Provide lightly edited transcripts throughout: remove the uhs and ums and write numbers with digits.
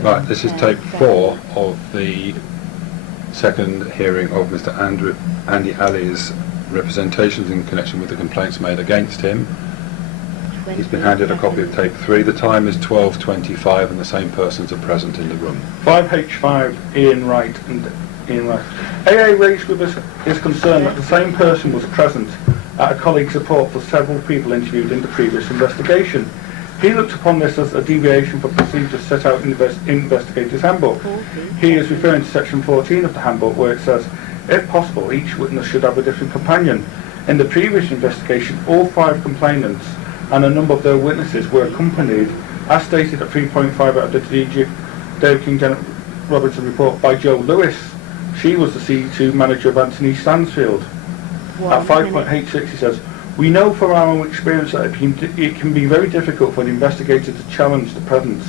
Right, this is tape 4 of the second hearing of Mr. Andi Ali's representations in connection with the complaints made against him. He's been handed a copy of tape 3. The time is 12:25 and the same persons are present in the room. 5H5, Ian Wright and Ian Wright. AA raised with us his concern that the same person was present at a colleague's report for several people interviewed in the previous investigation. He looked upon this as a deviation from procedures set out in the investigator's handbook. He is referring to section 14 of the handbook where it says, if possible, each witness should have a different companion. In the previous investigation, all 5 complainants and a number of their witnesses were accompanied, as stated at 3.5 out of the David King Janet Robertson report, by Jo Lewis. She was the C2 manager of Anthony Stansfield. At 5.86 he says, we know from our own experience that it can be very difficult for an investigator to challenge the presence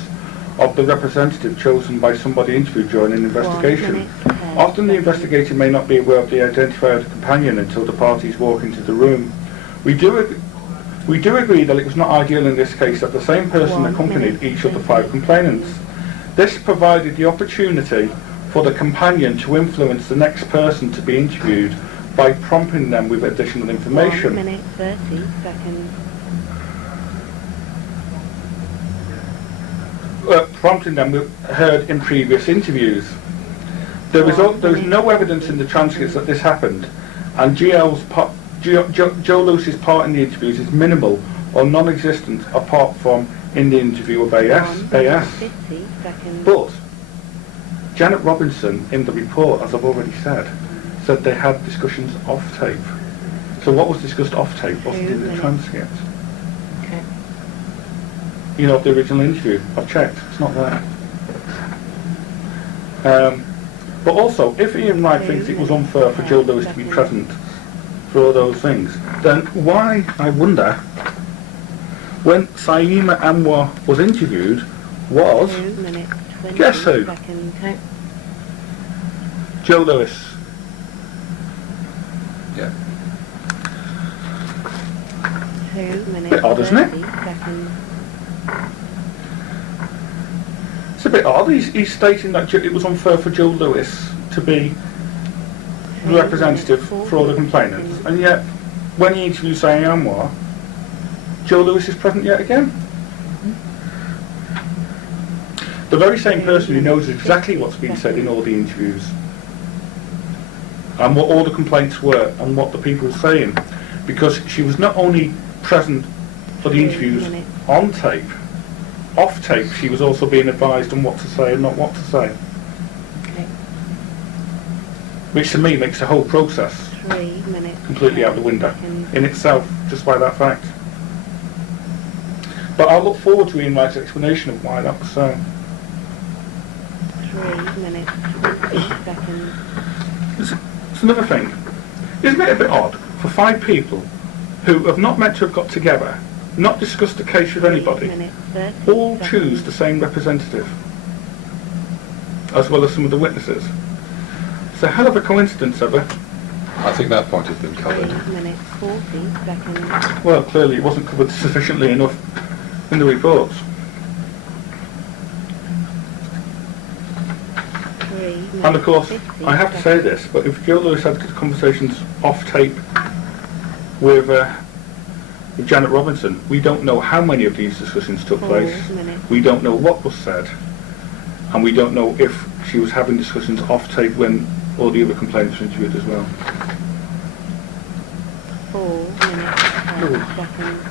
of the representative chosen by somebody interviewed during an investigation. Often the investigator may not be aware of the identified companion until the parties walk into the room. We do agree that it was not ideal in this case that the same person accompanied each of the 5 complainants. This provided the opportunity for the companion to influence the next person to be interviewed by prompting them with additional information. 1 minute 30 seconds. Prompting them with heard in previous interviews. There is no evidence in the transcripts that this happened, and Jo Lewis's part in the interviews is minimal or non-existent apart from in the interview of AS. 50 seconds. But Janet Robinson in the report, as I've already said they had discussions off tape. So what was discussed off tape wasn't in the transcript. Okay. You know, of the original interview. I've checked. It's not there. But also, if Ian Wright thinks it was unfair for Jo Lewis to be present for all those things, then why, I wonder, when Saima Anwar was interviewed, was, 2 minutes 20 guess who? seconds. Okay. Jo Lewis. Yeah. 2 minutes Bit odd, isn't it? 30 seconds. It's a bit odd. He's stating that it was unfair for Jo Lewis to be the representative for all the complainants, and yet when he interviews Saima Anwar, Jo Lewis is present yet again. The very same person who knows exactly what's been said in all the interviews and what all the complaints were and what the people were saying, because she was not only present for the interviews on tape, off tape she was also being advised on what to say and not what to say. Okay. Which to me makes the whole process 3 minutes completely out the window seconds. in itself, just by that fact. But I look forward to Ian Wright's explanation of why that was so. 3 minutes 50 seconds. It's another thing. Isn't it a bit odd for 5 people who have not meant to have got together, not discussed the case with anybody, 3 minutes 30 all seconds. choose the same representative, as well as some of the witnesses? It's a hell of a coincidence, ever. I think that point has been covered. 3 minutes 40 seconds. Well, clearly it wasn't covered sufficiently enough in the reports. 3 minutes And of course, 50 I have to say this, but if Jo Lewis had conversations off tape with Janet Robinson, we don't know how many of these discussions took 4 place. minutes. We don't know what was said, and we don't know if she was having discussions off tape when all the other complainants were interviewed as well. 4 minutes 10 seconds.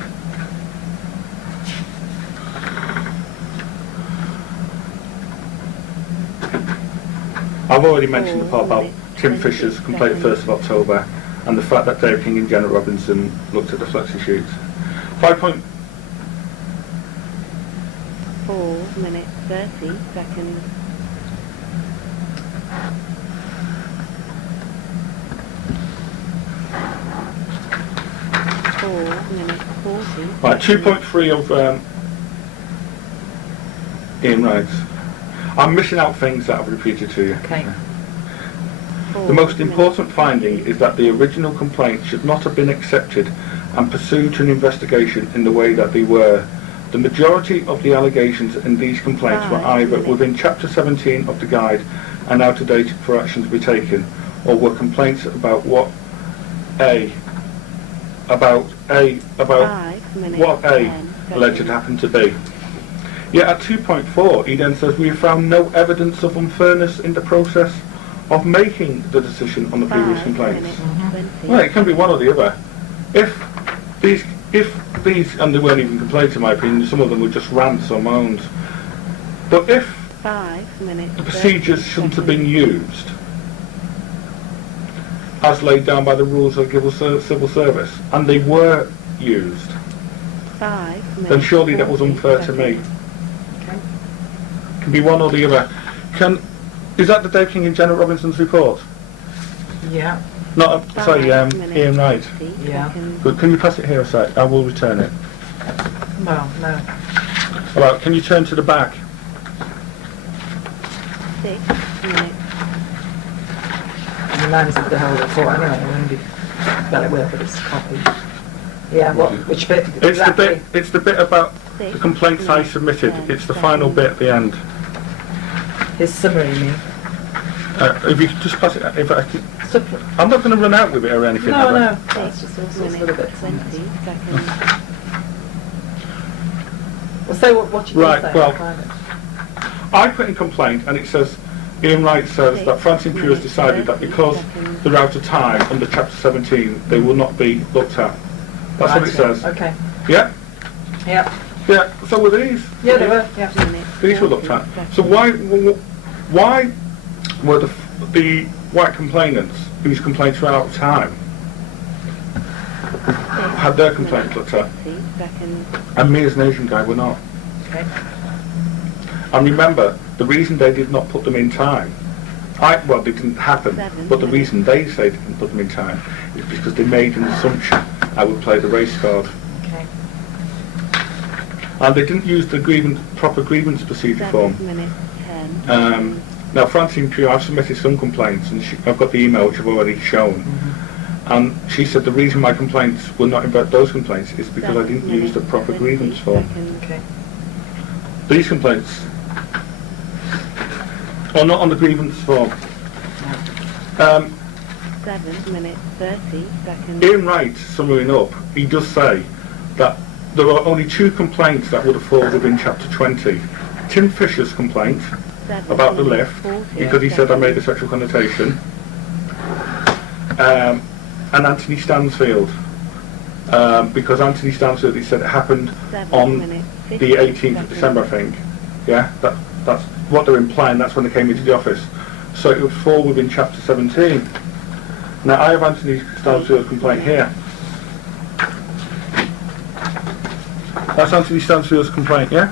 I've already mentioned the part about Tim Fisher's complaint 1st of October and the fact that Dave King and Janet Robinson looked at the flexi sheets. 5 4 minutes 30 seconds. 4 minutes 40 Right, 2.3 of Ian Wright's. I'm missing out things that I've repeated to you. Okay. The most important finding is that the original complaints should not have been accepted and pursued to an investigation in the way that they were, The majority of the allegations in these complaints were 5 either minutes. within Chapter 17 of the guide and out of date for action to be taken, or were complaints about what about 5 minutes. what 10 alleged seconds. happened to be. Yet at 2.4, he then says we have found no evidence of unfairness in the process of making the decision on the previous 5 complaints. minutes. 20 Well, it can be one or the other. If these, and they weren't even complaints in my opinion, some of them were just rants or moans. But if 5 minutes. the procedures shouldn't have been used, as laid down by the rules of civil service, and they were used, 5 minutes. then surely that was 40 unfair to me. seconds. Okay. Can be one or the other. Is that the Dave King and Janet Robinson's report? Yeah. Not, sorry, 5 minutes, Ian Wright. 50 Yeah. seconds. Good, can you pass it here a sec? I will return it. Well, no. Alright, can you turn to the back? 6 minutes. And mine's the whole report anyway. I wouldn't be well, it will, but it's a copy. Yeah, what? Which bit? It's the bit about the 6 complaints I minutes, submitted. 10 It's the final seconds. bit at the end. His summary, you mean? If you could just pass it, Supplement. I'm not going to run out with it or anything. No, am I? no. That's 6 just all sorts of little minutes. bits. 20 seconds. Well, say what you Right, say. well- I'll find it. I put in complaint and it says, Ian Wright says that Francine Pugh has decided that because they're out of time under Chapter 17, they will not be looked at. That's what it says. Okay. Yeah? Yeah. Yeah, so were these. Yeah, they were. Yeah. Minutes, These were looked 40 at. seconds. So why were the white complainants whose complaints were out of time 6 had their complaints minutes, looked at, 50 seconds. and me as an Asian guy were not? Okay. And remember, the reason they did not put them in time, well, they didn't happen, 7 but the minutes. reason they say they didn't put them in time is because they made an assumption I would play the race card. Okay. And they didn't use the proper grievance procedure 7 form. minutes, 10 Now, Francine Pugh, I've submitted some complaints, and I've got the email which I've already shown. And she said the reason my complaints were not about those complaints is because I didn't use the proper grievance form. Okay. These complaints are not on the grievance form. 7 minutes, 30 seconds. Ian Wright, summing up, he does say that there are only 2 complaints that would have fallen within Chapter 20. Tim Fisher's complaint 7 about the minutes, lift, 40 because he said I made a seconds. sexual connotation, and Anthony Stansfield, because Anthony Stansfield, he said it happened 7 on minutes, the 50 18th of seconds. December, I think. Yeah, that's what they're implying, that's when they came into the office. So it would fall within Chapter 17. Now I have Anthony Stansfield's complaint here. That's Anthony Stansfield's complaint, yeah?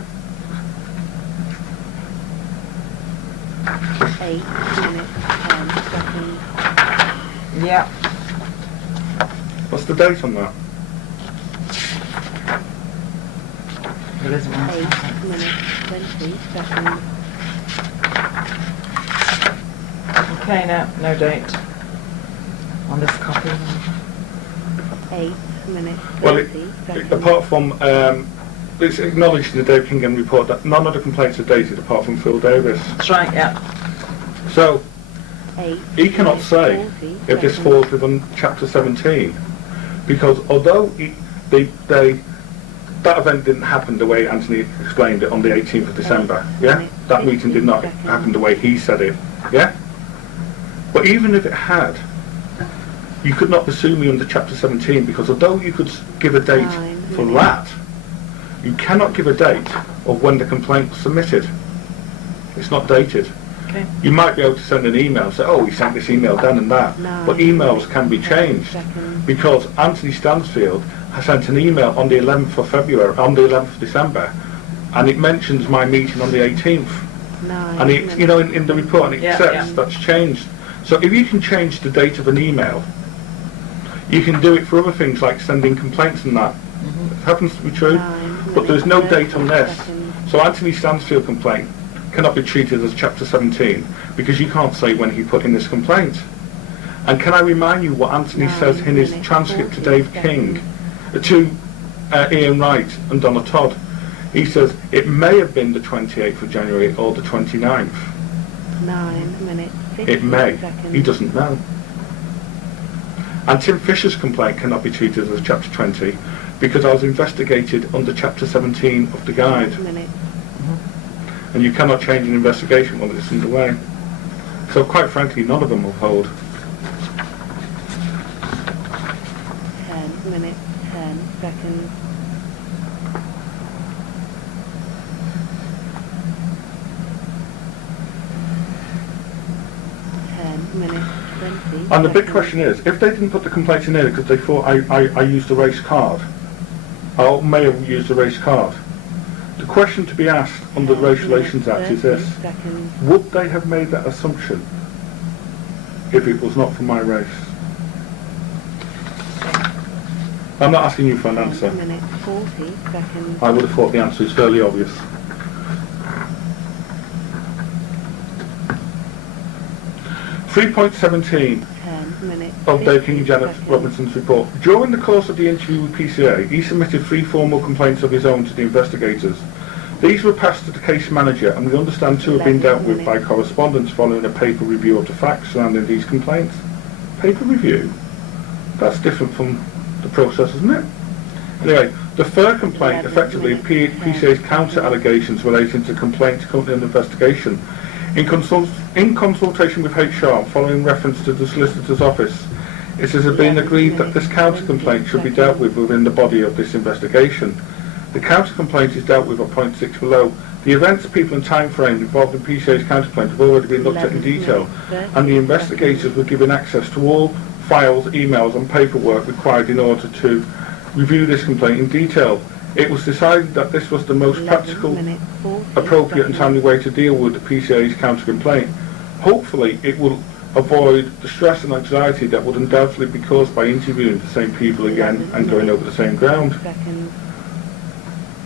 8 minutes, 10 seconds. Yeah. What's the date on that? There isn't one. 8 minutes, 20 seconds. Okay, no date on this copy. 8 minutes, Well, 30 seconds. apart from, it's acknowledged in the Dave Kingham report that none of the complaints are dated apart from Phil Davis. That's right, yeah. So, 8 he cannot minutes, say 40 if this seconds. falls within Chapter 17, because although that event didn't happen the way Anthony explained it on the 18th of December, yeah? That meeting did not happen the way he said it, yeah? But even if it had, you could not pursue me under Chapter 17, because although you could give a date 9 for minutes. that, you cannot give a date of when the complaint was submitted. It's not dated. Okay. You might be able to send an email and say, oh, we sent this email then and that, 9 but emails can be 10 changed, seconds. because Anthony Stansfield has sent an email on the 11th of February, on the 11th of December, and it mentions my meeting on the 18th, 9 and it, you know, in the report, and it Yeah, says yeah. that's changed. So if you can change the date of an email, you can do it for other things like sending complaints and that. It happens to be true, 9 but there's no minutes, date on 30 this. seconds. So Anthony Stansfield complaint cannot be treated as Chapter 17 because you can't say when he put in this complaint. And can I remind you what Anthony 9 says in his minutes, transcript to 40 Dave King, to Ian Wright and Donna Todd? He says it may have been the 28th of January or the 29th. 9 minutes, 50 It may. seconds. He doesn't know. And Tim Fisher's complaint cannot be treated as Chapter 20 because I was investigated under Chapter 17 of the guide. 5 minutes, And you cannot change an investigation while it's underway. So quite frankly, none of them will hold. 10 minutes, 10 seconds. 10 minutes, 20 And the big seconds. question is, if they didn't put the complaint in there because they thought I used a race card, I may have used a race card. The question to be asked under the 10 Race Relations minutes, Act is 30 this: seconds. would they have made that assumption if it was not for my race? I'm not asking you for an 10 answer. minutes, 40 seconds. I would have thought the answer is fairly obvious. .17 10 minutes, of Dave 50 King and Janet seconds. Robinson's report. During the course of the interview with PCA, he submitted 3 formal complaints of his own to the investigators. These were passed to the case manager, and we understand 2 have been dealt with by correspondence following a paper review of the facts surrounding these complaints. Paper review? That's different from the process, isn't it? Anyway, the third complaint effectively PCA's counter-allegations relating to complaints currently under investigation. In consultation with HR, following reference to the solicitor's office, it has been agreed that this counter-complaint should be dealt with within the body of this investigation. The counter-complaint is dealt with at point 6 below. The events, people and time frame involved in PCA's counter-complaint have already been looked at in detail, and the investigators were given access to all files, emails and paperwork required in order to review this complaint in detail. It was decided that this was the most practical, appropriate and timely way to deal with the PCA's counter-complaint. Hopefully it will avoid the stress and anxiety that would undoubtedly be caused by interviewing the same people again and going over the same ground. Seconds.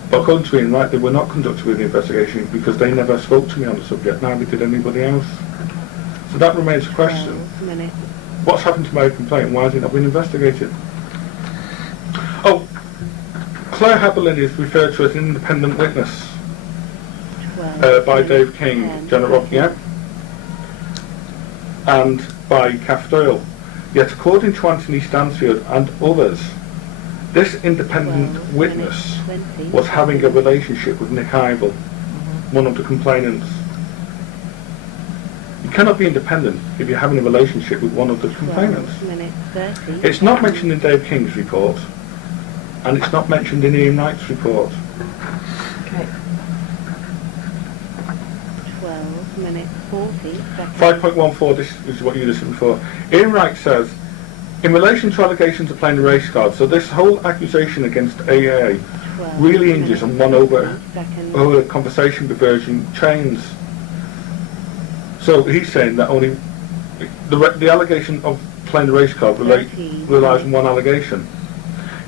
But according to Ian Wright, they were not conducted with the investigation because they never spoke to me on the subject, neither did anybody else. So that remains a question. 12 minutes. What's happened to my complaint? Why has it not been investigated? Oh, Claire Haberlin is referred to as an independent witness 12 by minutes, Dave King, 10 Janet Robinsson, and by Kath Doyle. Yet according to Anthony Stansfield and others, this independent 12 witness minutes, 20 was having a seconds. relationship with Nick Ivel, one of the complainants. You cannot be independent if you're having a relationship with one of the complainants. 12 minutes, 30 It's not mentioned in Dave King's report, and it's not mentioned in Ian Wright's report. Okay. 12 minutes, 40 seconds. 5.14, this is what you listened before. Ian Wright says, in relation to allegations of playing the race card, so this whole accusation against AA 12 really hinges on one over seconds. conversation diverging chains. So he's saying that only the allegation of playing the race card relies on one allegation.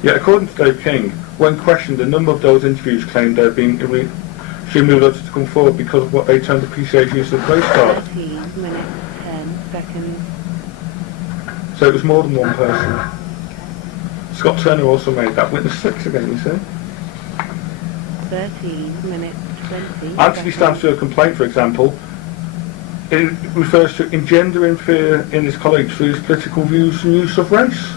Yet according to Dave King, when questioned, a number of those interviews claimed they had been able to come forward because of what they termed the PCA's use of the race card. 13 minutes, 10 seconds. So it was more than one person. Scott Turner also made that. Witness 6 again, you see. 13 minutes, 20 Anthony seconds. Stansfield complaint, for example, it refers to engendering fear in his colleagues through his political views and use of race.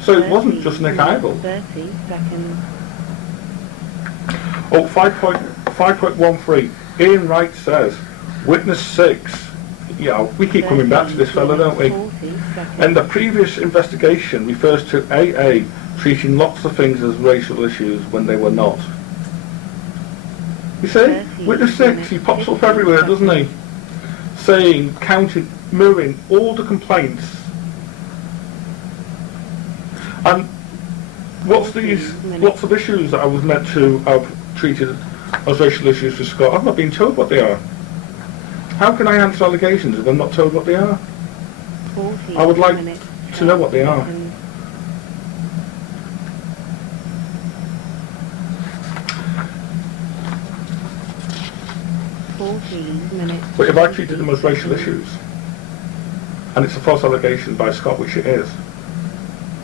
So it wasn't just Nick 13 Ivel. minutes, 30 seconds. Oh, 5.13. Ian Wright says, witness 6. Yeah, we keep coming back to this fella, don't we? 40 seconds. And the previous investigation refers to AA treating lots of things as racial issues when they were not. You see? 13 Witness 6, he pops up everywhere, doesn't he? Saying, counting, mirroring all the complaints. And what's of issues that I was meant to have treated as racial issues for Scott? I've not been told what they are. How can I answer allegations if I'm not told what they are? 14 I would like minutes, to know what they are. seconds. 14 minutes. But if I treated them as racial issues, and it's a false allegation by Scott, which it is,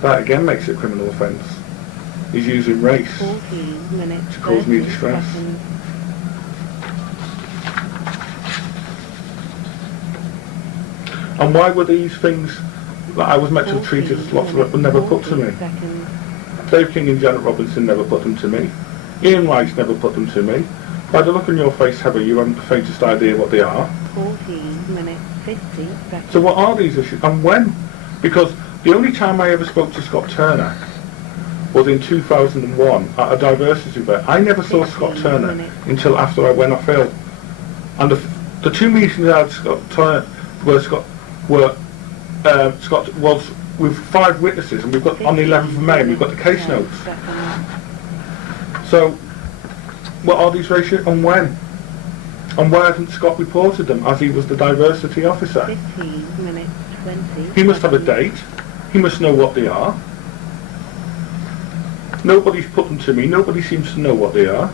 that again makes it a criminal offence. is using race. 14 minutes, To cause me 30 distress. seconds. And why were these things that I was meant to have treated as lots of it were never put to me? 40 seconds. Dave King and Janet Robinson never put them to me. Ian Rice never put them to me. By the look on your face, Heather, you haven't the faintest idea what they are. 14 minutes, 50 seconds. So what are these issues and when? Because the only time I ever spoke to Scott Turner was in 2001 at a diversity event. I never saw Scott Turner until after I went off ill. And the two meetings I had Scott Turner Scott was with 5 witnesses, and we've got on the 11th of May, and we've got the case notes. So, what are these ratios and when? And why hasn't Scott reported them, as he was the diversity officer? 15 minutes, 20 He must have a seconds. date. He must know what they are. Nobody's put them to me. Nobody seems to know what they are.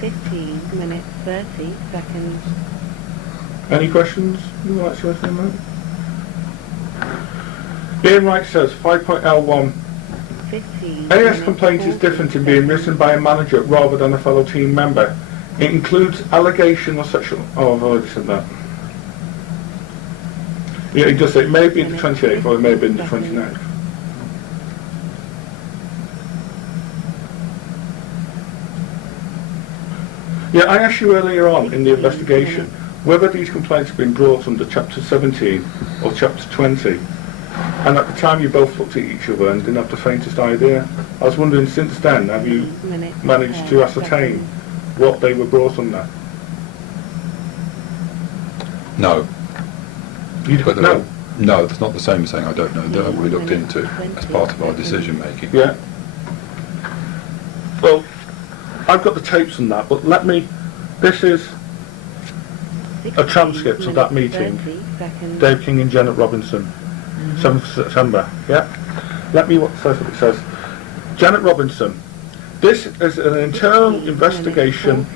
15 minutes, 30 seconds. Any questions you would like to ask about? Ian Wright says 5.L1 15 AS minutes, complaint is 40 different in being written by a manager rather than a fellow team member. It includes allegation of sexual... Oh, I've already said that. Yeah, it does say it may be the 28th or it may have been the 29th. Yeah, I asked you earlier on in the investigation whether these complaints have been brought under Chapter 17 or Chapter 20. And at the time you both looked at each other and didn't have the faintest idea. I was wondering, since then, have you managed to ascertain what they were brought under? No. You But don't know? no, that's not the same as saying I don't know. That we looked into as part of our decision making. Yeah. Well, I've got the tapes on that, but let me... This is a transcript of that meeting. Dave King and Janet Robinson. 7th of September, yeah? Let me what it says. Janet Robinson. This is an internal investigation,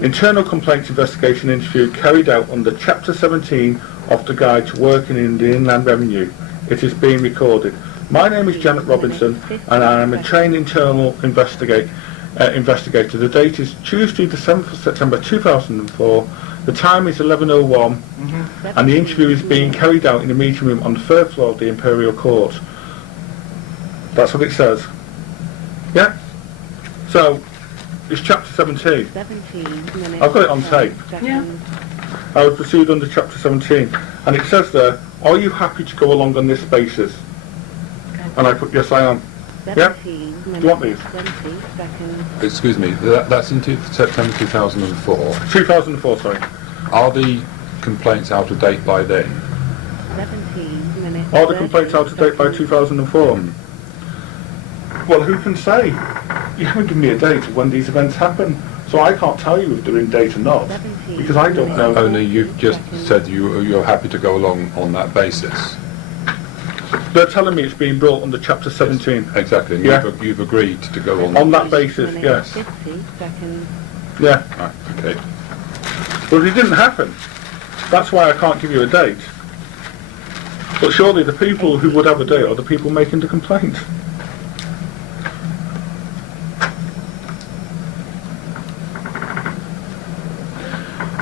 internal complaints investigation interview carried out under Chapter 17 of the Guide to Working in the Inland Revenue. It is being recorded. My name is Janet Robinson and I am a trained internal investigator. The date is Tuesday the 7th of September 2004. The time is 11:01 and the interview is being carried out in the meeting room on the 3rd floor of the Imperial Court. That's what it says. Yeah? So, it's Chapter 17. 17 minutes. I've got it on tape. Yeah. I would proceed under Chapter 17. And it says there, are you happy to go along on this basis? And I put, yes I am. 17 minutes, Do you want these? 20 seconds. Excuse me, that's in September 2004. 2004, sorry. Are the complaints out of date by then? 17 minutes. Are the complaints out of date by 2004? Well, who can say? You haven't given me a date of when these events happen, so I can't tell you if they're in date or not, because I don't know. Only you've just said you're happy to go along on that basis. They're telling me it's being brought under Chapter 17. Exactly, and Yeah. you've agreed to go on. On that basis, yes. 50 seconds. Yeah. Right, okay. But it didn't happen. That's why I can't give you a date. But surely the people who would have a date are the people making the complaint.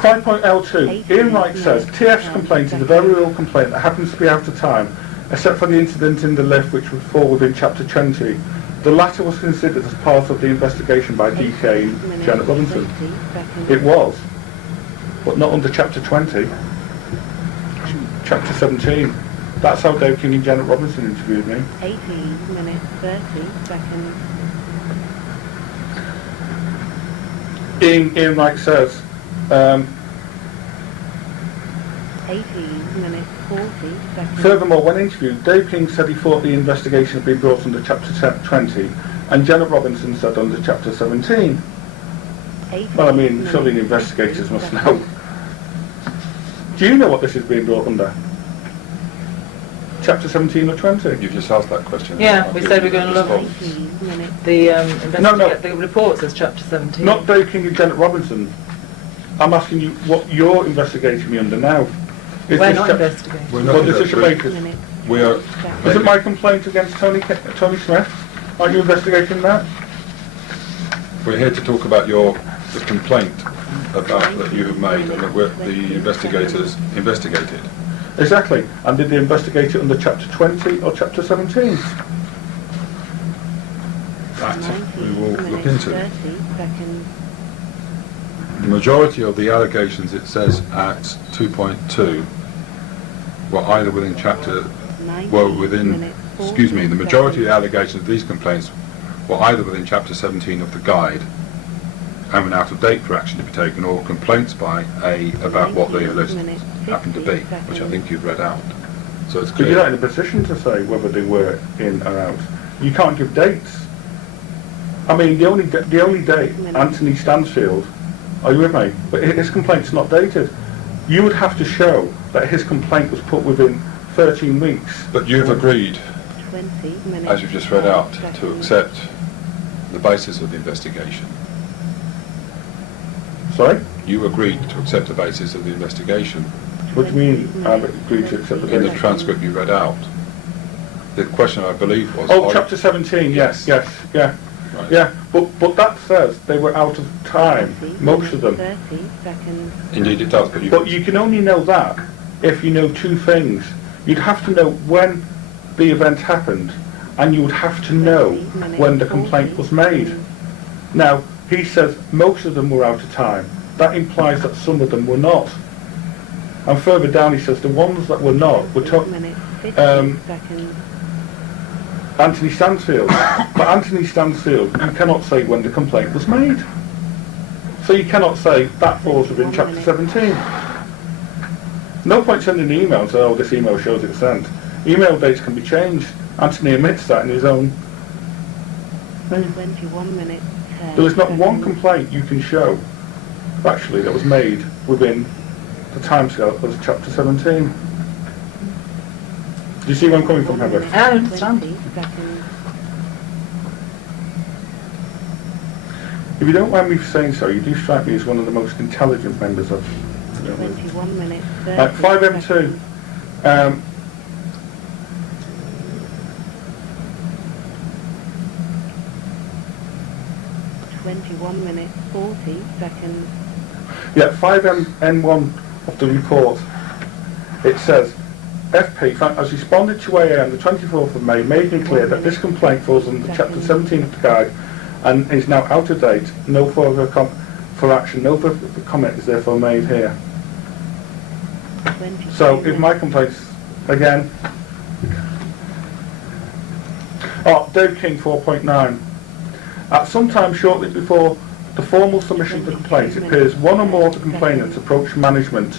.L2. Ian Wright says, TF's complaint is a very real complaint that happens to be out of time, except for the incident in the lift which would fall within Chapter 20. The latter was considered as part of the investigation by DK and Janet Robinson. It was, but not under Chapter 20. Chapter 17. That's how Dave King and Janet Robinson interviewed me. 18 minutes, 30 seconds. Ian Wright says, 18 minutes, 40 seconds. furthermore, when interviewed, Dave King said he thought the investigation had been brought under Chapter 20, and Janet Robinson said under Chapter 17. 18 Well, I mean, minutes, surely the investigators 50 must seconds. know. Do you know what this is being brought under? Chapter 17 or 20? You've just asked that question. Yeah, I'll we give said you we're going to the look. response. 18 minutes. The No. the report says Chapter 17. Not Dave King and Janet Robinson. I'm asking you what you're investigating me under now. Is We're this not chap- investigating. We're What not decision investigating. makers? Minutes, We are. 50 seconds. Is it my complaint against Tony Smith? Aren't you investigating that? We're here to talk about the complaint that you have made and that the investigators investigated. Exactly. And did they investigate it under Chapter 20 or Chapter 17? That we 90 will look minutes, into. 30 seconds. The majority of the allegations, it says at 2.2, were either within chapter, 90 were within, minutes, excuse me, the 40 majority of the seconds. allegations of these complaints were either within chapter 17 of the guide and were out of date for action to be taken, or complaints by A about what they 90 alleged minutes, happened to 50 be, which I seconds. think you've read out. So it's But you're not clear. in a position to say whether they were in or out. You can't give dates. I mean, the only date, Anthony Stansfield, are you with me? But his complaint's not dated. You would have to show that his complaint was put within 13 weeks. But you've agreed, 20 minutes, as you've just read out, 30 to seconds. accept the basis of the investigation. Sorry? You agreed to accept the basis of the investigation. What do you mean, I've agreed to accept the In the date? transcript you read out, the question I believe was... Oh, are- Chapter 17, yes, yeah. Right. Yeah, but that says they were out of time, 30 most of them. minutes, 30 seconds. Indeed it does, but But you can only know that if you know two things. You'd have to know when the event happened, and you would have to know 30 minutes, when the complaint 40 was made. seconds. Now, he says most of them were out of time. That implies that some of them were not. And further down he says the ones that were not were 30 minutes, 50 um, seconds. Anthony Stansfield. But Anthony Stansfield, you cannot say when the complaint was made. So you cannot say that falls within Chapter 17. No point sending an email and say, oh, this email shows it's sent. Email dates can be changed. Anthony admits that in his own thing. 21 minutes, 10 There is not one seconds. complaint you can show, actually, that was made within the timescale of Chapter 17. Do you see where I'm coming from, Heather? I understand. 20 seconds. If you don't mind me saying so, you do strike me as one of the most intelligent members of... 21 minutes, 30 5M2. seconds. 21 minutes, 40 seconds. Yeah, 5N1 of the report, it says, FP has responded to AA on the 24th of May, making clear that this complaint falls under Chapter 17 of the Guide and is now out of date. No further for action, no further comment is therefore made here. 23 So if minutes. my complaints, again, oh, Dave King 4.9. At some time shortly before the formal submission of the complaint, it appears one or more of the complainants approach management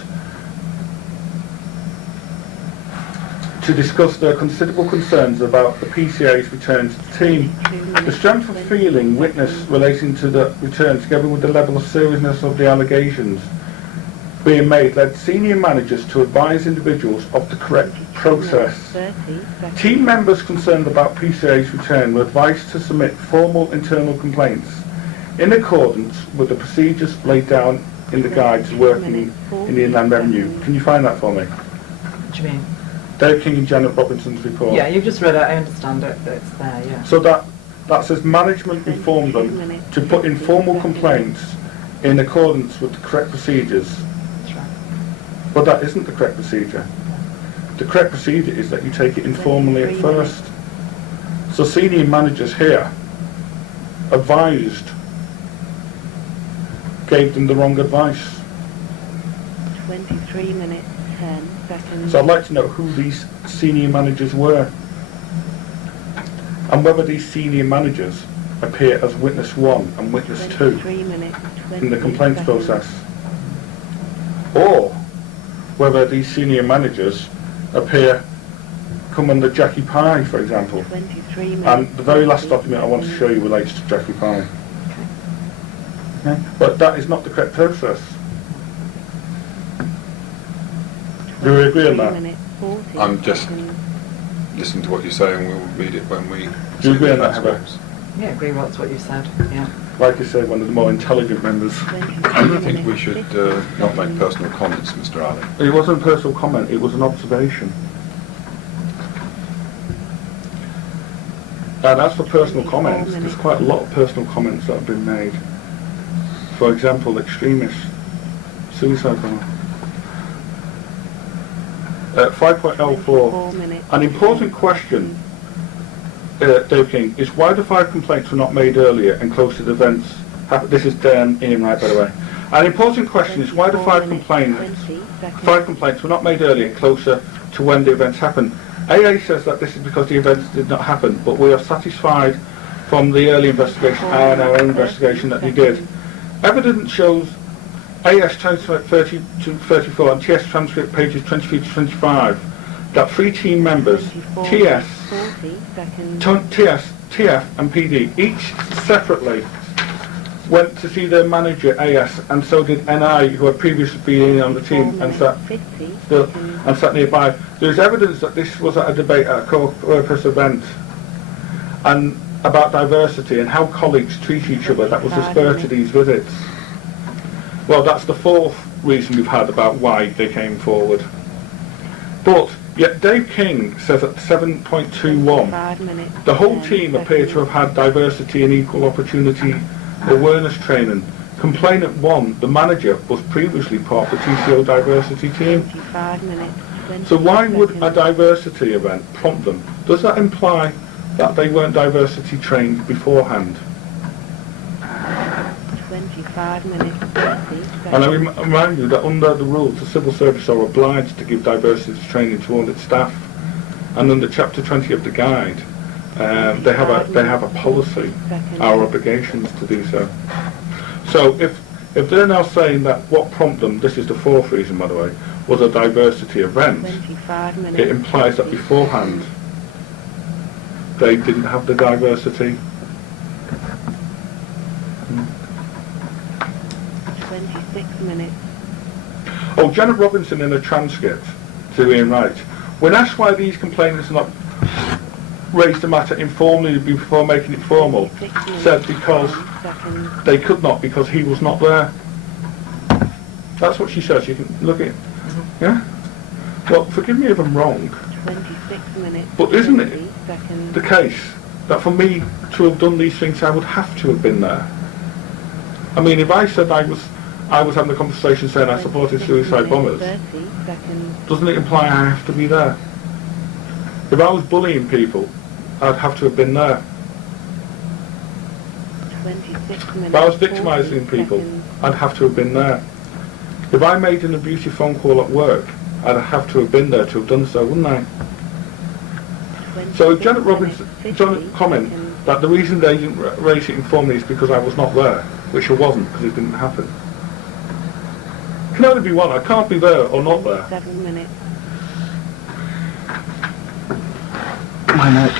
to discuss their considerable concerns about the PCA's return to the team. The strength of feeling witnessed relating to the return, together with the level of seriousness of the allegations being made, led senior managers to advise individuals of the correct process. 30 seconds. Team members concerned about PCA's return were advised to submit formal internal complaints in accordance with the procedures laid down in the guide to working in the Inland Revenue. Can you find that for me? What do you mean? Dave King and Janet Robinson's report. Yeah, you've just read it, I understand it, that it's there, yeah. So that says management informed them to put in formal complaints in accordance with the correct procedures. That's right. But that isn't the correct procedure. The correct procedure is that you take it informally at first. So senior managers here advised, gave them the wrong advice. 23 minutes, 10 seconds. So I'd like to know who these senior managers were and whether these senior managers appear as witness 1 and witness 2 23 minutes, 20 in the complaints seconds. process, or whether these senior managers come under Jackie Pye, for example. 23 minutes. And the very last 20 document I want to show you seconds. relates to Jackie Pye. Okay. But that is not the correct process. Do we agree on 23 that? minutes, 40 I'm just- seconds. Listen to what you say and we'll read it when we... Do you agree on see the that, Heather? transcripts. Yeah, agree with what you said, yeah. Like I said, one of the more intelligent members. 23 I think we minutes, should 50 not make seconds. personal comments, Mr. Ali. It wasn't a personal comment, it was an observation. And as for personal comments, there's quite a lot of personal comments that have been made. For example, extremists, suicide bomber. 5.04. An important question, Dave King, is why the 5 complaints were not made earlier and closer to events. This is Ian Wright, by the way. An important question is why the 5 complaints were not made earlier and closer to when the events happened. AA says that this is because the events did not happen, but we are satisfied from the early investigation and our own investigation that they did. Evidence shows AS transcript 30 to 34 and TS transcript pages 23 to 25 that 3 team members, TS, TF and PD, each separately went to see their manager AS, and so did NI, who had previously been in on the team and sat nearby. There is evidence that this was at a debate at a co-purpose event and about diversity and how colleagues treat each other. That was the spur to these visits. Well, that's the 4th reason we've had about why they came forward. But yet Dave King says at 7.21 the whole team appear to have had diversity and equal opportunity awareness training. Complainant 1, the manager, was previously part of the TCO diversity team. So why would a diversity event prompt them? Does that imply that they weren't diversity trained beforehand? 25 minutes, 30 seconds. And I remind you that under the rules, the civil service are obliged to give diversity training to all its staff. And under Chapter 20 of the Guide, they have a policy, our obligations to do so. So if they're now saying that what prompted them, this is the 4th reason, by the way, was a diversity event, it implies that beforehand they didn't have the diversity. 26 minutes. Oh, Janet Robinson in a transcript to Ian Wright, when asked why these complainants not raised the matter informally before making it formal, said because they could not, because he was not there. That's what she says. You can look at it. Yeah? Well, forgive me if I'm wrong, 26 minutes. but isn't it 30 seconds. the case that for me to have done these things I would have to have been there? I mean, if I said I was having a conversation saying I supported suicide bombers, 30 seconds. doesn't it imply I have to be there? If I was bullying people, I'd have to have been there. 26 minutes. If I was victimising 40 people, seconds. I'd have to have been there. If I made an abusive phone call at work, I'd have to have been there to have done so, wouldn't I? So Janet Robinson, comment that the reason they didn't raise it informally is because I was not there, which I wasn't, because it didn't happen. It can only be one. I can't be there or not there. 7 minutes. My note.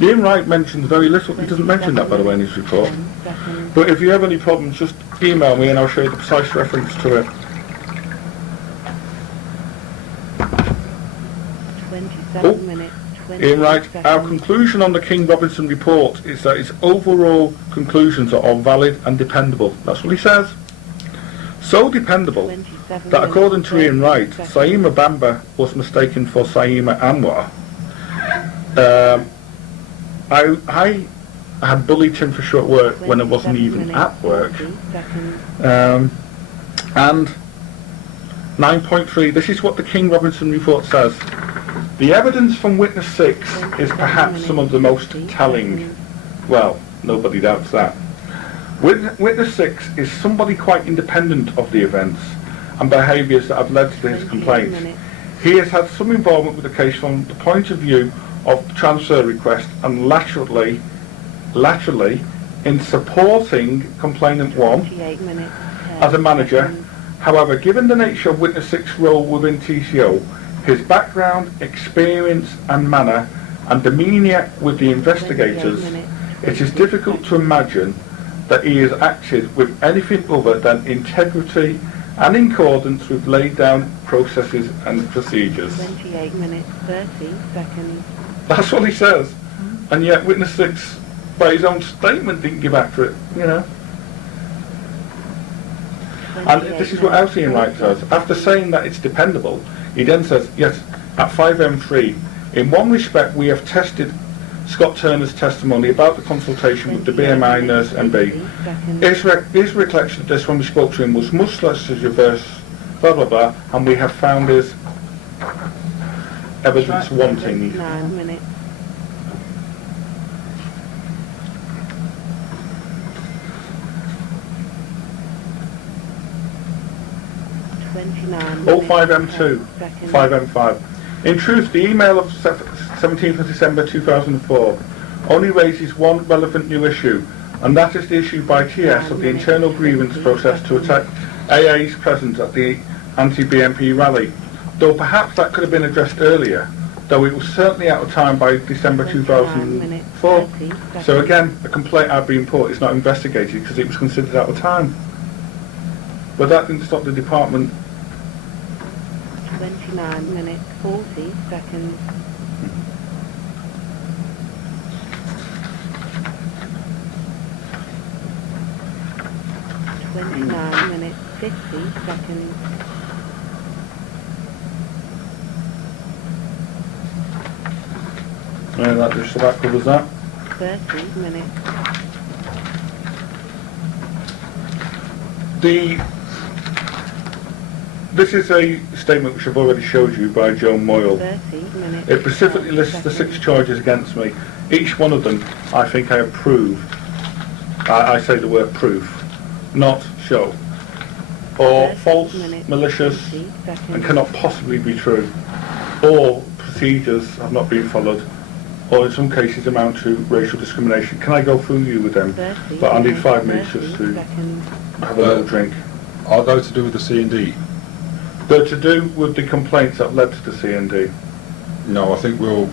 Ian Wright mentions very little. He doesn't mention that, by the way, in his report. 10 seconds. But if you have any problems, just email me and I'll show you the precise reference to it. 27 minutes. 20 Ian Wright, seconds. our conclusion on the King-Robinson report is that its overall conclusions are all valid and dependable. That's what he says. So dependable 27 that according to minutes, Ian Wright, 30 Saima Bamba was mistaken for Saima Anwar. I had bullied him for short work when I wasn't 27 even minutes, at work. 40 seconds. And 9.3, this is what the King-Robinson report says. The evidence from witness 6 is perhaps some of the most telling. Well, nobody doubts that. Witness 6 is somebody quite independent of the events and behaviours that have led to his 28 complaints. minutes. He has had some involvement with the case from the point of view of the transfer request and laterally in supporting complainant 1 28 minutes. 10 as a manager. seconds. However, given the nature of witness 6's role within TCO, his background, experience and manner and demeanour with the investigators, 28 minutes, it is difficult to imagine that he has acted with anything other than integrity and in accordance with laid down processes and procedures. 28 minutes, 30 seconds. That's what he says. And yet witness 6, by his own statement, didn't give after it, you know. And this is what else Ian Wright says. After saying that it's dependable, he then says, yes, at 5M3, In one respect, we have tested Scott Turner's testimony about the consultation with the BMI nurse MB. His recollection of this when we spoke to him was much less as reverse, blah blah blah, and we have found his evidence wanting. 9 minutes. Oh, 5M2, 5M5. In truth, the email of 17th of December 2004 only raises one relevant new issue, and that is the issue by TS of the internal grievance process to attack AA's presence at the anti-BNP rally. Though perhaps that could have been addressed earlier, though it was certainly out of time by December 2004. So again, a complaint had been put is not investigated because it was considered out of time. But that didn't stop the department. 29 minutes, 40 seconds. Twenty-nine minutes, 50 seconds. Yeah, that covers that. 30 minutes. This is a statement which I've already showed you by Joan Moyle. 30 minutes. It specifically lists the 6 charges against me. Each one of them, I think I have proved. I say the word proof, not show. Or false, malicious, and cannot possibly be true. Or procedures have not been followed. Or in some cases amount to racial discrimination. Can I go through you with them? But I need 5 minutes just to have a little drink. Are those to do with the C&D? They're to do with the complaints that led to the C&D. No, I think we'll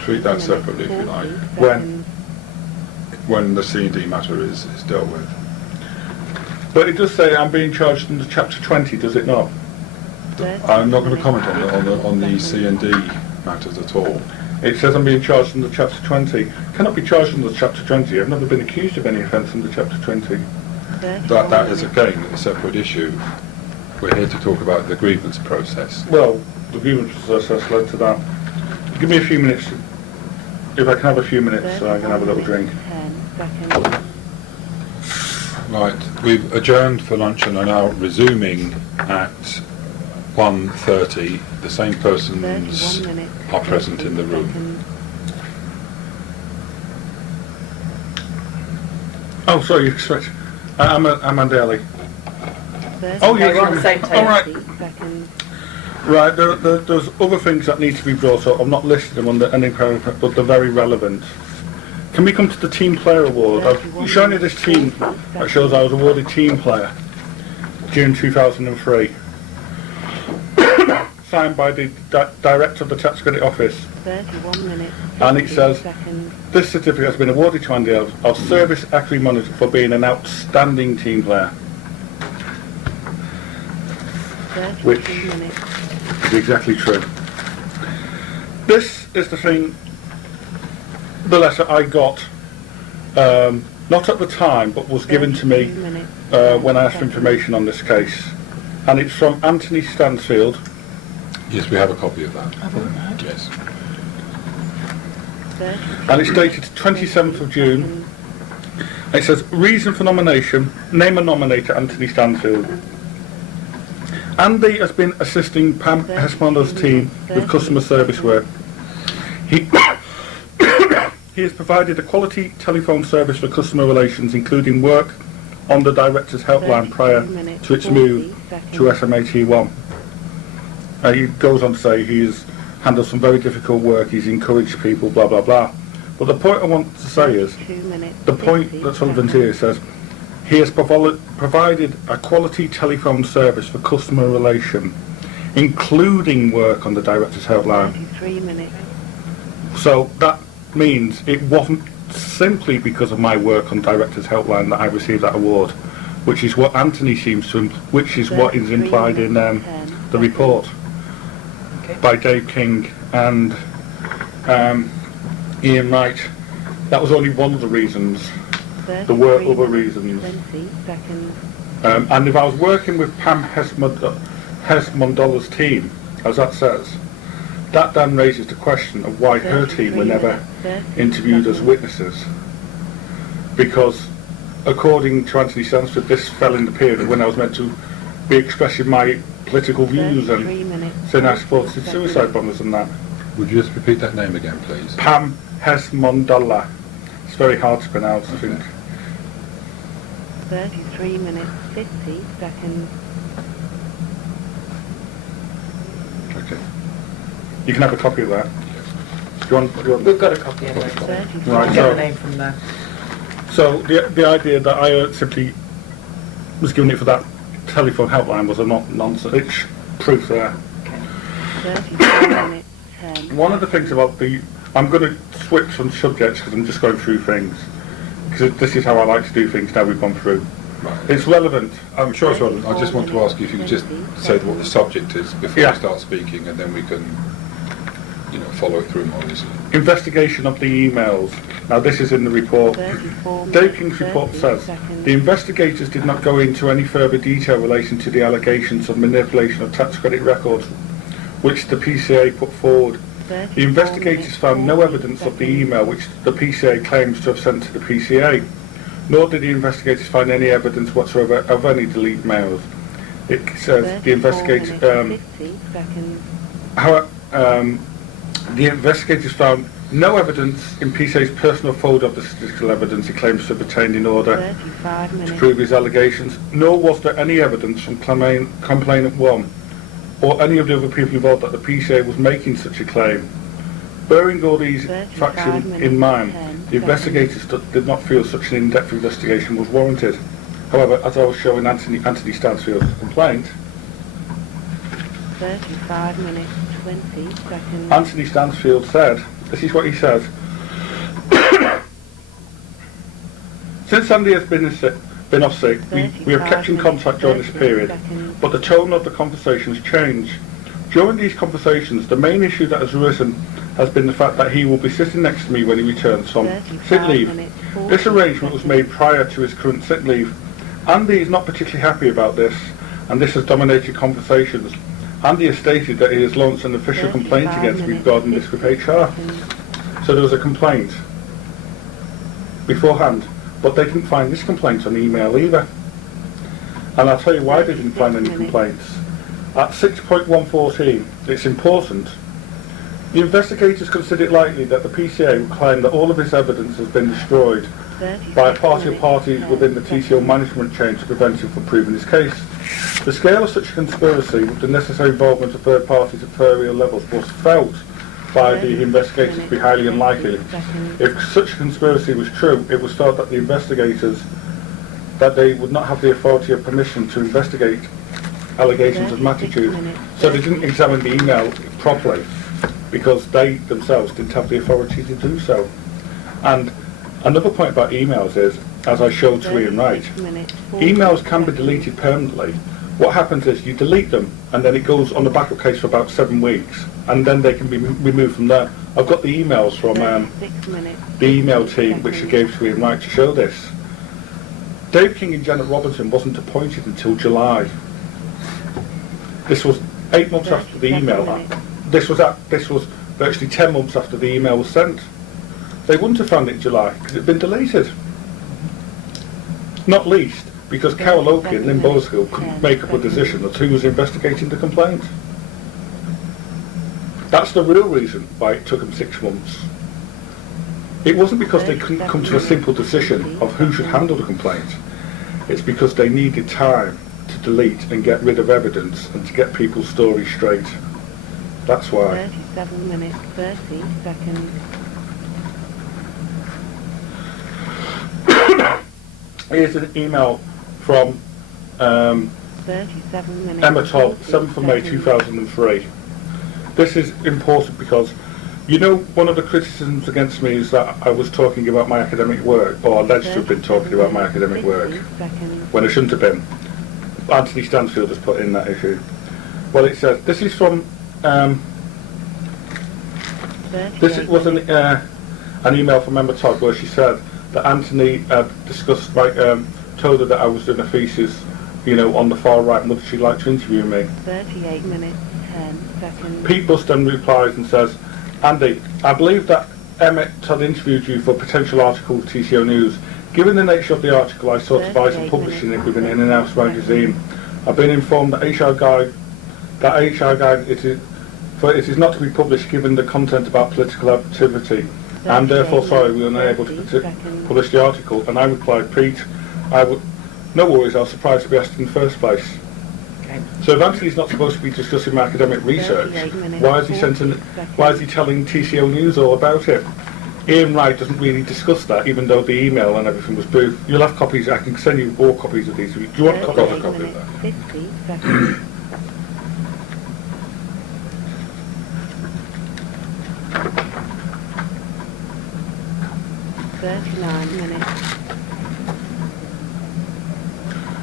treat that separately if you like. When the C&D matter is dealt with. But it does say I'm being charged under Chapter 20, does it not? I'm not going to comment on the C&D matters at all. It says I'm being charged under Chapter 20. Cannot be charged under Chapter 20. I've never been accused of any offence under Chapter 20. That is again a separate issue. We're here to talk about the grievance process. Well, the grievance process led to that. Give me a few minutes. If I can have a few minutes, I can have a little drink. 10 seconds. Right, we've adjourned for lunch and are now resuming at 1:30. The same persons 31 minutes. are present in the room. Seconds. Oh, sorry, you expect... I'm Andi Ali. 30 Oh, yeah, we're on the same page. all right. seconds. Right, there's other things that need to be brought up. I've not listed them under any paragraph, but they're very relevant. Can we come to the Team Player Award? I've shown you this team that shows I was awarded Team Player, June 2003. Signed by the Director of the Tax Credit Office. 31 minutes. And it says, seconds. this certificate has been awarded to Andi Ali, our Service Equity Monitor, for being an outstanding team player. 32 Which minutes. is exactly true. This is the letter I got, not at the time, but was given to me 32 minutes. when I asked for information on this case. And it's from Anthony Stansfield. Yes, we have a copy of that. Yes. 32 And it's dated 27th of June. And it says, reason for nomination, name a nominator, Anthony Stansfield. Andy has been assisting Pam Hesmonder's team with customer service work. He has provided a quality telephone service for customer relations, including work on the Director's helpline prior to its move to SMAT1. He goes on to say he's handled some very difficult work, he's encouraged people, blah blah blah. But the point I want to say is, 2 minutes. the point 50 that's relevant here says, he has provided a quality telephone service for customer relation, including work on the Director's helpline. 33 minutes. So that means it wasn't simply because of my work on Director's helpline that I received that award, which is what Anthony seems to, which is what is implied in the report by Dave King and Ian Wright. That was only one of the reasons. There were other reasons. 20 seconds. And if I was working with Pam Hesmondola's team, as that says, That then raises the question of why her team were never interviewed as witnesses. Because according to Anthony Stansford, this fell in the period when I was meant to be expressing my political views and saying I supported suicide bombers and that. Would you just repeat that name again, please? Pam Hesmondola. It's very hard to pronounce, I think. 33 minutes, 50 seconds. Okay. You can have a copy of that. Do you want We've got a copy anyway. So Right, get so- the name from there. So the idea that I simply was giving it for that telephone helpline was a nonsense. It's proof there. 34 minutes, 10. One of the things about I'm going to switch from subjects because I'm just going through things. Because this is how I like to do things now we've gone through. Right. It's relevant. I'm sure it's relevant. I just want to ask you if you could just say what the subject is before Yeah. you start speaking, and then we can, follow it through more easily. Investigation of the emails. Now this is in the report. 34 Dave minutes, King's report 30 says, seconds. the investigators did not go into any further detail relating to the allegations of manipulation of tax credit records, which the PCA put forward. The 34 investigators minutes, found no 40 evidence of the seconds. email which the PCA claims to have sent to the PCA, nor did the investigators find any evidence whatsoever of any deleted mails. It says 34 the investigators, minutes, 50 seconds. the investigators found no evidence in PCA's personal folder of the statistical evidence he claims to have obtained in order 35 to minutes. prove his allegations, nor was there any evidence from complainant 1 or any of the other people involved that the PCA was making such a claim. Bearing all these 35 facts in minutes, mind, 10 the investigators did not feel such an in-depth investigation was warranted. However, as I was showing Anthony Stansfield's complaint, 35 minutes, 20 seconds. Anthony Stansfield said, this is what he said. Since Andy has been off sick, we have kept in contact during this period, but the tone of the conversations changed. During these conversations, the main issue that has arisen has been the fact that he will be sitting next to me when he returns from sick leave. This arrangement was made prior to his current sick leave. Andy is not particularly happy about this, and this has dominated conversations. Andy has stated that he has launched an official complaint against me regarding this with HR. So there was a complaint beforehand, but they didn't find this complaint on email either. And I'll tell you why they didn't find any complaints. At 6.114, it's important. The investigators consider it likely that the PCA will claim that all of this evidence has been destroyed by a party or parties within the TCO management chain to prevent him from proving his case. The scale of such a conspiracy with the necessary involvement of third parties at various levels was felt by the investigators to be highly unlikely. If such a conspiracy was true, it was thought that the investigators that they would not have the authority or permission to investigate allegations of magnitude. So they didn't examine the email properly because they themselves didn't have the authority to do so. And another point about emails is, as I showed to Ian Wright, emails can be deleted permanently. What happens is you delete them and then it goes on the backup case for about 7 weeks and then they can be removed from there. I've got the emails from the email team which I gave to Ian Wright to show this. Dave King and Janet Robinson wasn't appointed until July. This was 8 months after the email. This was virtually 10 months after the email was sent. They wouldn't have found it in July because it had been deleted. Not least because Carol Oakley and Lynn Bosgill couldn't make up a decision as to who was investigating the complaint. That's the real reason why it took them 6 months. It wasn't because they couldn't come to a simple decision of who should handle the complaint. It's because they needed time to delete and get rid of evidence and to get people's stories straight. That's why. 37 minutes, 30 seconds. Here's an email from 37 minutes, Emma Todd, 40 7th of May seconds. 2003. This is important because, one of the criticisms against me is that I was talking about my academic work, or alleged to have been talking about my academic work, 50 seconds. when I shouldn't have been. Anthony Stansfield has put in that issue. Well, it says, this is from, this was an email from Emma Todd where she said that Anthony discussed, told her that I was doing a thesis, on the far right and would she like to interview me. 38 minutes, 10 seconds. Pete Bus then replies and says, Andy, I believe that Emmett had interviewed you for a potential article with TCO News. Given the nature of the article, I sought advice on publishing it with an in-house magazine. I've been informed that HR Guide it is not to be published given the content about political activity. I'm therefore sorry we were unable to publish the article. And I replied, Pete, no worries, I was surprised to be asked in the first place. Okay. So if Anthony's not supposed to be discussing my academic research, why is he telling TCO News all about it? Ian Wright doesn't really discuss that, even though the email and everything was proof. You'll have copies. I can send you all copies of these. Do you want a copy of that? 50 seconds. minutes.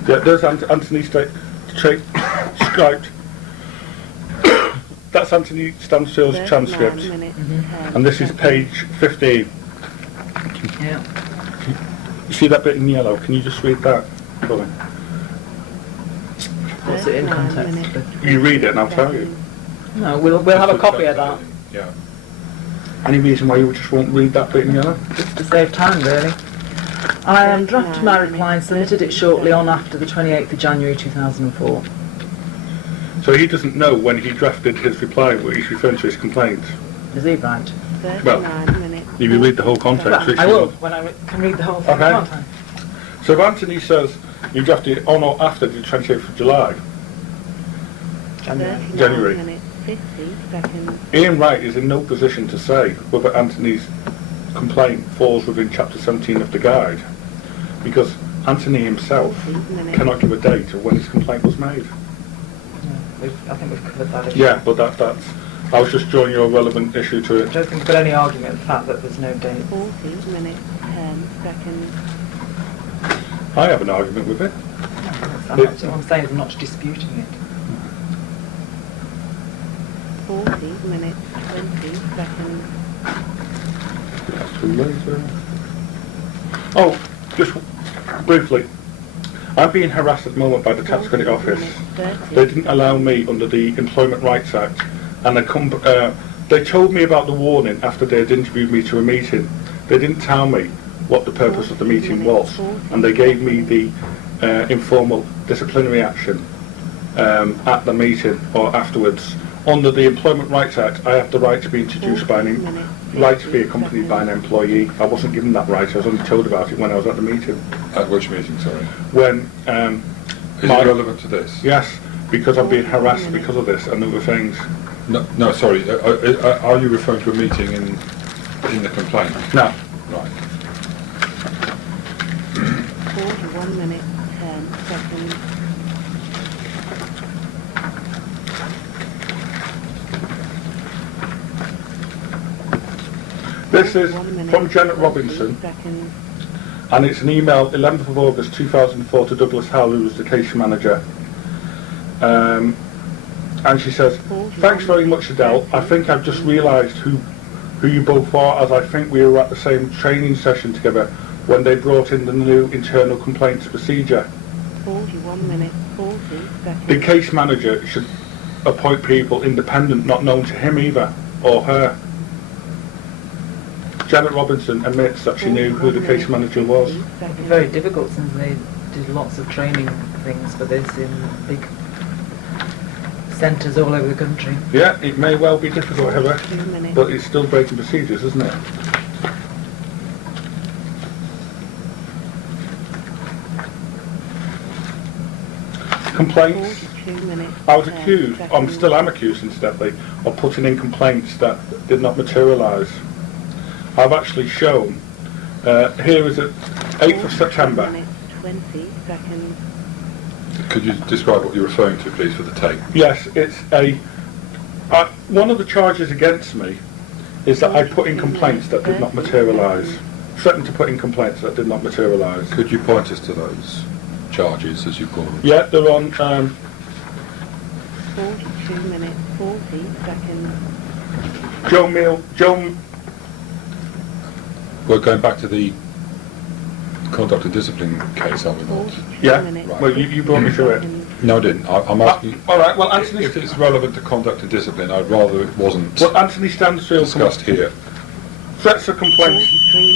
Yeah, there's Anthony Skyped. That's Anthony Stansfield's transcript. And this is page 15. Yeah. You see that bit in yellow? Can you just read that for me? What's it in context? You read it and I'll tell you. No, we'll have a copy of that. Yeah. Any reason why you just won't read that bit in yellow? Just to save time, really. I drafted my reply and submitted it shortly on after the 28th of January 2004. So he doesn't know when he drafted his reply what he's referring to his complaint. Is he right? Well, if you read the whole context. Well, I will, when I can read the whole thing, Okay. can't I? So if Anthony says you drafted it on or after the 28th of July, January. Minutes, 50 seconds. Ian Wright is in no position to say whether Anthony's complaint falls within Chapter 17 of the guide, because Anthony himself 40 minutes. cannot give a date of when his complaint was made. I think we've covered that issue. Yeah, but that's... I was just drawing your relevant issue to I it. don't think we've got any argument with the fact that there's no date. 40 minutes, 10 seconds. I have an argument with it. What I'm saying is I'm not disputing it. 40 minutes, 20 seconds. That's too late. Oh, just briefly. I'm being harassed at the moment by the Tax Credit Office. They didn't allow me under the Employment Rights Act, and they told me about the warning after they had interviewed me to a meeting. They didn't tell me what the purpose of the meeting was, and they gave me the informal disciplinary action at the meeting or afterwards. Under the Employment Rights Act, I have the right to be introduced by right to be accompanied by an employee. I wasn't given that right. I was only told about it when I was at the meeting. At which meeting, sorry? When Is it relevant to this? yes, because I'm being harassed because of this and other things. No, sorry. Are you referring to a meeting in the complaint? No. Right. 41 minutes, 10 seconds. This is 1 minute, from Janet 30 Robinson, seconds. and it's an email 11th of August 2004 to Douglas Howell, who was the case manager. And she says, thanks very much, Adele. I think I've just realised who you both are, as I think we were at the same training session together when they brought in the new internal complaints procedure. 41 minutes, 40 seconds. The case manager should appoint people independent, not known to him either, or her. Janet Robinson admits that she knew who the case manager was. It's very difficult since they did lots of training things for this in big centres all over the country. Yeah, it may well be difficult, Heather, 2 minutes. but it's still breaking procedures, isn't it? Complaints. 42 minutes, I was 10 accused, seconds. still am accused incidentally, of putting in complaints that did not materialise. I've actually shown, here is it, 8th of 42 September. minutes, 20 seconds. Could you describe what you're referring to, please, for the tape? Yes, it's one of the charges against me is that I put in complaints that did not materialise. Threatened to put in complaints that did not materialise. Could you point us to those charges, as you call them? Yeah, they're on, 42 minutes, 40 seconds. Joan, We're going back to the conduct and discipline case, are we not? 42 Yeah, minutes, well, you brought me through it. 50 No, I didn't. I'm asking All right, well, Anthony... if it's relevant to conduct and discipline. I'd rather it wasn't Well, Anthony Stansfield... discussed here. Threats of complaints... 43